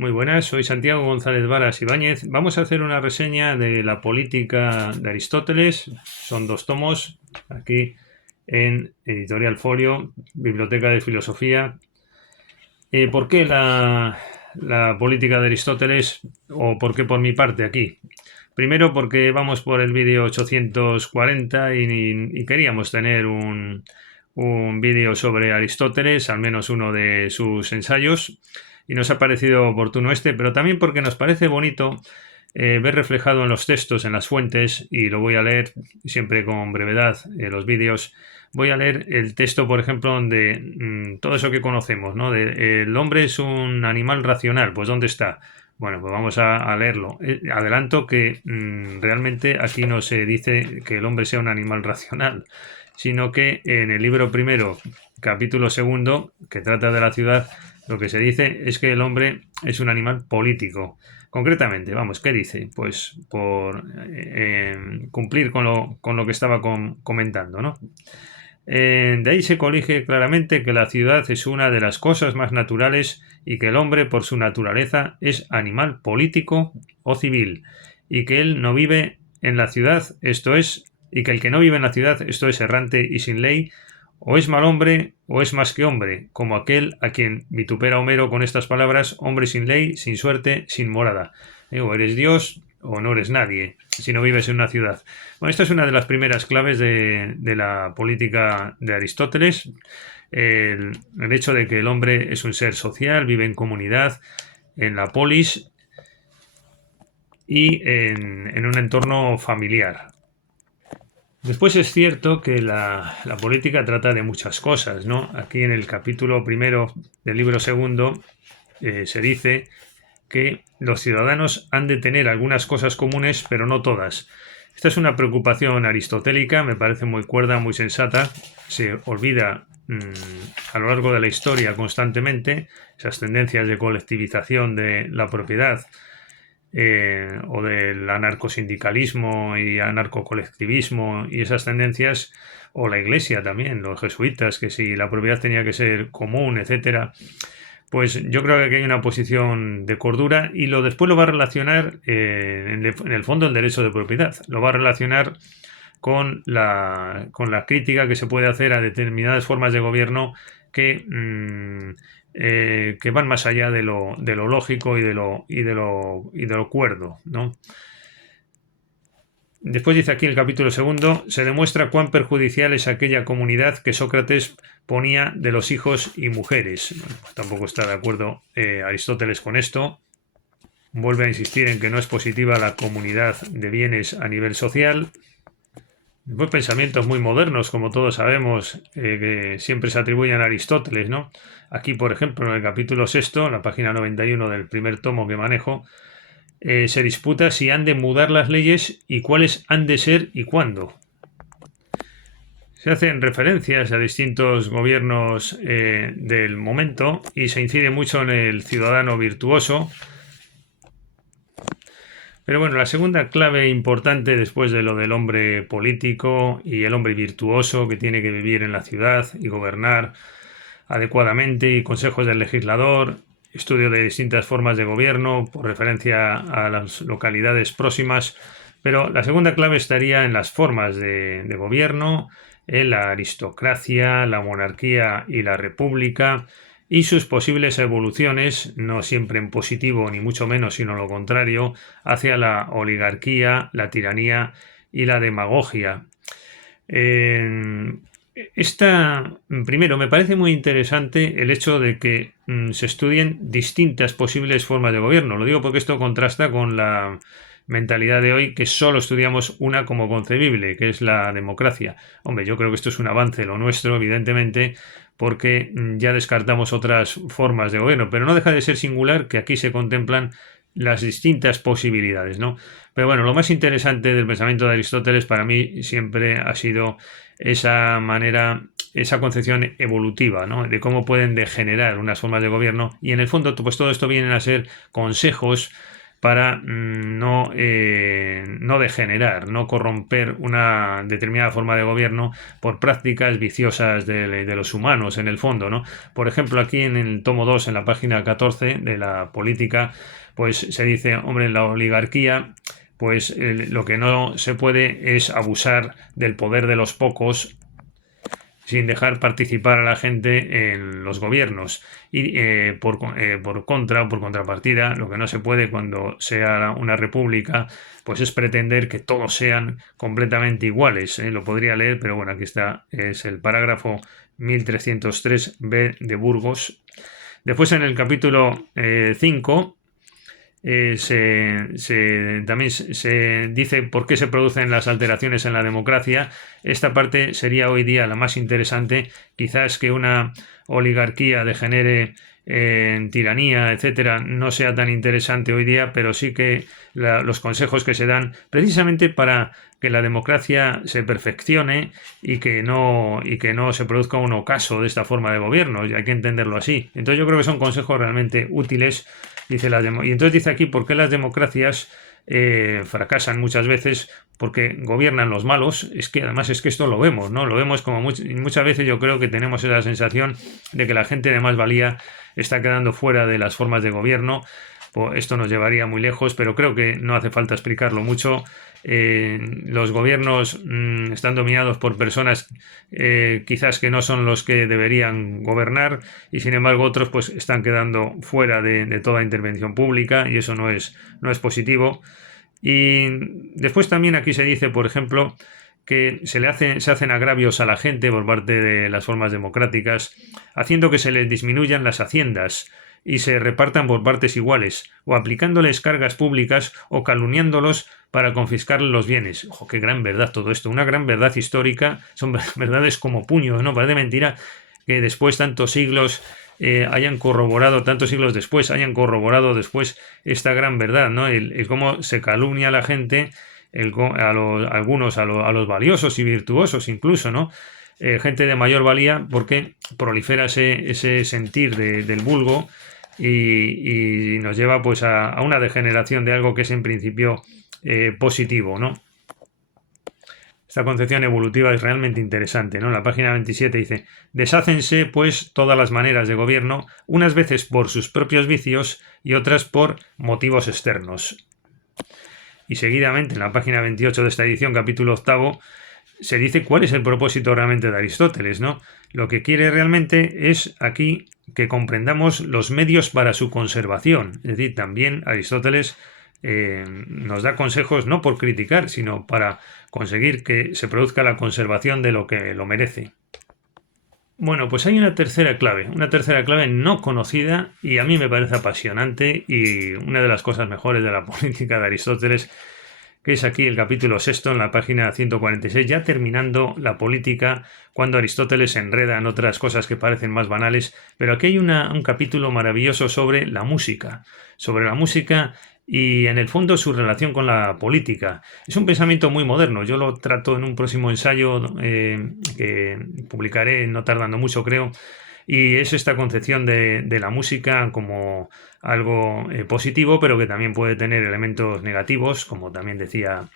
Muy buenas, soy Santiago González Varas Ibáñez. Vamos a hacer una reseña de la política de Aristóteles. Son 2 tomos, aquí en Editorial Folio, Biblioteca de Filosofía. ¿Por qué la política de Aristóteles o por qué por mi parte aquí? Primero porque vamos por el vídeo 840 y queríamos tener un vídeo sobre Aristóteles, al menos uno de sus ensayos, y nos ha parecido oportuno este, pero también porque nos parece bonito ver reflejado en los textos, en las fuentes, y lo voy a leer siempre con brevedad, los vídeos. Voy a leer el texto, por ejemplo, donde todo eso que conocemos, ¿no? El hombre es un animal racional, pues ¿dónde está? Bueno, pues vamos a leerlo. Adelanto que realmente aquí no se dice que el hombre sea un animal racional, sino que en el libro primero, capítulo segundo, que trata de la ciudad, lo que se dice es que el hombre es un animal político. Concretamente, vamos, ¿qué dice? Pues por cumplir con lo que estaba comentando, ¿no? De ahí se colige claramente que la ciudad es una de las cosas más naturales y que el hombre, por su naturaleza, es animal político o civil, y que él no vive en la ciudad, esto es, y que el que no vive en la ciudad, esto es errante y sin ley, o es mal hombre o es más que hombre, como aquel a quien vitupera Homero con estas palabras: hombre sin ley, sin suerte, sin morada. O eres Dios o no eres nadie, si no vives en una ciudad. Bueno, esta es una de las primeras claves de la política de Aristóteles, el hecho de que el hombre es un ser social, vive en comunidad, en la polis y en un entorno familiar. Después es cierto que la política trata de muchas cosas, ¿no? Aquí en el capítulo primero del libro segundo se dice que los ciudadanos han de tener algunas cosas comunes, pero no todas. Esta es una preocupación aristotélica, me parece muy cuerda, muy sensata. Se olvida a lo largo de la historia constantemente esas tendencias de colectivización de la propiedad, o del anarcosindicalismo y anarcocolectivismo y esas tendencias, o la Iglesia también, los jesuitas, que si la propiedad tenía que ser común, etcétera. Pues yo creo que aquí hay una posición de cordura y después lo va a relacionar, en el fondo, el derecho de propiedad. Lo va a relacionar con la crítica que se puede hacer a determinadas formas de gobierno que van más allá de lo lógico y de lo cuerdo, ¿no? Después dice aquí el capítulo segundo: se demuestra cuán perjudicial es aquella comunidad que Sócrates ponía de los hijos y mujeres. Bueno, pues tampoco está de acuerdo Aristóteles con esto. Vuelve a insistir en que no es positiva la comunidad de bienes a nivel social. Después pensamientos muy modernos, como todos sabemos, que siempre se atribuyen a Aristóteles, ¿no? Aquí, por ejemplo, en el capítulo sexto, la página 91 del primer tomo que manejo, se disputa si han de mudar las leyes y cuáles han de ser y cuándo. Se hacen referencias a distintos gobiernos del momento y se incide mucho en el ciudadano virtuoso. Pero bueno, la segunda clave importante, después de lo del hombre político y el hombre virtuoso que tiene que vivir en la ciudad y gobernar adecuadamente, y consejos del legislador, estudio de distintas formas de gobierno por referencia a las localidades próximas, pero la segunda clave estaría en las formas de gobierno, en la aristocracia, la monarquía y la república, y sus posibles evoluciones, no siempre en positivo ni mucho menos, sino lo contrario, hacia la oligarquía, la tiranía y la demagogia. Primero, me parece muy interesante el hecho de que se estudien distintas posibles formas de gobierno. Lo digo porque esto contrasta con la mentalidad de hoy, que solo estudiamos una como concebible, que es la democracia. Hombre, yo creo que esto es un avance, lo nuestro, evidentemente, porque ya descartamos otras formas de gobierno, pero no deja de ser singular que aquí se contemplan las distintas posibilidades, ¿no? Pero bueno, lo más interesante del pensamiento de Aristóteles para mí siempre ha sido esa manera, esa concepción evolutiva, ¿no? De cómo pueden degenerar unas formas de gobierno, y en el fondo pues todo esto vienen a ser consejos para no degenerar, no corromper una determinada forma de gobierno por prácticas viciosas de los humanos, en el fondo, ¿no? Por ejemplo, aquí en el tomo 2, en la página 14 de la política, pues se dice, hombre, en la oligarquía, pues lo que no se puede es abusar del poder de los pocos sin dejar participar a la gente en los gobiernos. Y por contra o por contrapartida, lo que no se puede cuando sea una república, pues es pretender que todos sean completamente iguales. Lo podría leer, pero bueno, aquí está, es el parágrafo 1303b de Burgos. Después, en el capítulo 5, también se dice por qué se producen las alteraciones en la democracia. Esta parte sería hoy día la más interesante. Quizás que una oligarquía degenere en tiranía, etcétera, no sea tan interesante hoy día, pero sí que los consejos que se dan precisamente para que la democracia se perfeccione y que no se produzca un ocaso de esta forma de gobierno. Hay que entenderlo así. Entonces yo creo que son consejos realmente útiles. Y entonces dice aquí por qué las democracias fracasan muchas veces, porque gobiernan los malos. Es que además es que esto lo vemos, ¿no? Lo vemos como muchas veces. Yo creo que tenemos esa sensación de que la gente de más valía está quedando fuera de las formas de gobierno. Esto nos llevaría muy lejos, pero creo que no hace falta explicarlo mucho. Los gobiernos están dominados por personas quizás que no son los que deberían gobernar, y sin embargo otros pues están quedando fuera de toda intervención pública, y eso no es positivo. Y después también aquí se dice, por ejemplo, que se hacen agravios a la gente por parte de las formas democráticas, haciendo que se les disminuyan las haciendas y se repartan por partes iguales, o aplicándoles cargas públicas o calumniándolos para confiscarles los bienes. ¡Ojo, qué gran verdad todo esto! Una gran verdad histórica. Son verdades como puño, ¿no? Parece mentira que después tantos siglos tantos siglos después hayan corroborado después esta gran verdad, ¿no? El cómo se calumnia a la gente, algunos a los valiosos y virtuosos incluso, ¿no? Gente de mayor valía, porque prolifera ese sentir del vulgo y nos lleva pues a una degeneración de algo que es en principio positivo, ¿no? Esta concepción evolutiva es realmente interesante, ¿no? En la página 27 dice: deshácense, pues, todas las maneras de gobierno, unas veces por sus propios vicios y otras por motivos externos. Y seguidamente, en la página 28 de esta edición, capítulo 8, se dice cuál es el propósito realmente de Aristóteles, ¿no? Lo que quiere realmente es aquí que comprendamos los medios para su conservación. Es decir, también Aristóteles nos da consejos no por criticar, sino para conseguir que se produzca la conservación de lo que lo merece. Bueno, pues hay una tercera clave no conocida, y a mí me parece apasionante y una de las cosas mejores de la política de Aristóteles, que es aquí el capítulo 6, en la página 146, ya terminando la política, cuando Aristóteles se enreda en otras cosas que parecen más banales, pero aquí hay un capítulo maravilloso sobre la música y en el fondo su relación con la política. Es un pensamiento muy moderno. Yo lo trato en un próximo ensayo que publicaré no tardando mucho, creo, y es esta concepción de la música como algo positivo, pero que también puede tener elementos negativos, como también decía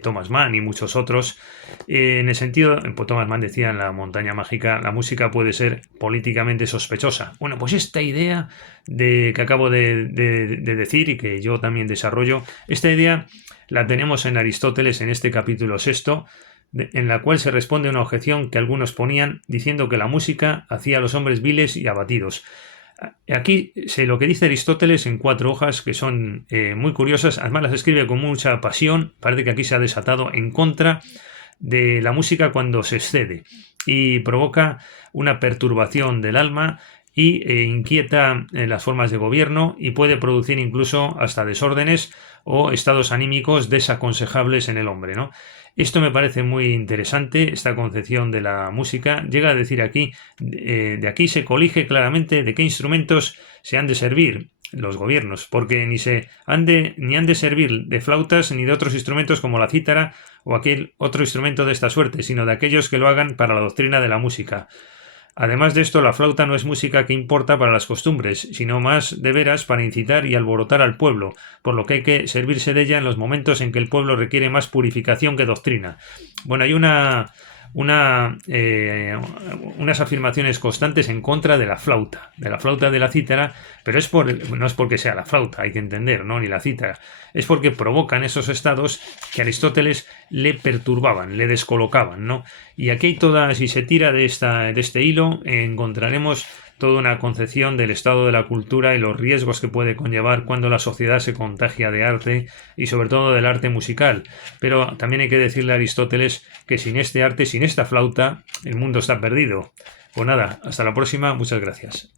Thomas Mann y muchos otros. En el sentido, Thomas Mann decía en La montaña mágica, la música puede ser políticamente sospechosa. Bueno, pues esta idea que acabo de decir y que yo también desarrollo, esta idea la tenemos en Aristóteles en este capítulo 6, en la cual se responde a una objeción que algunos ponían, diciendo que la música hacía a los hombres viles y abatidos. Aquí lo que dice Aristóteles en 4 hojas, que son muy curiosas, además las escribe con mucha pasión. Parece que aquí se ha desatado en contra de la música cuando se excede y provoca una perturbación del alma y inquieta las formas de gobierno, y puede producir incluso hasta desórdenes o estados anímicos desaconsejables en el hombre, ¿no? Esto me parece muy interesante, esta concepción de la música. Llega a decir aquí, de aquí se colige claramente de qué instrumentos se han de servir los gobiernos, porque ni han de servir de flautas ni de otros instrumentos como la cítara o aquel otro instrumento de esta suerte, sino de aquellos que lo hagan para la doctrina de la música. Además de esto, la flauta no es música que importa para las costumbres, sino más de veras para incitar y alborotar al pueblo, por lo que hay que servirse de ella en los momentos en que el pueblo requiere más purificación que doctrina. Bueno, hay unas afirmaciones constantes en contra de la flauta de la cítara, pero no es porque sea la flauta, hay que entender, ¿no? Ni la cítara, es porque provocan esos estados que a Aristóteles le perturbaban, le descolocaban, ¿no? Y aquí si se tira de este hilo, encontraremos toda una concepción del estado de la cultura y los riesgos que puede conllevar cuando la sociedad se contagia de arte y sobre todo del arte musical. Pero también hay que decirle a Aristóteles que sin este arte, sin esta flauta, el mundo está perdido. Pues nada, hasta la próxima, muchas gracias.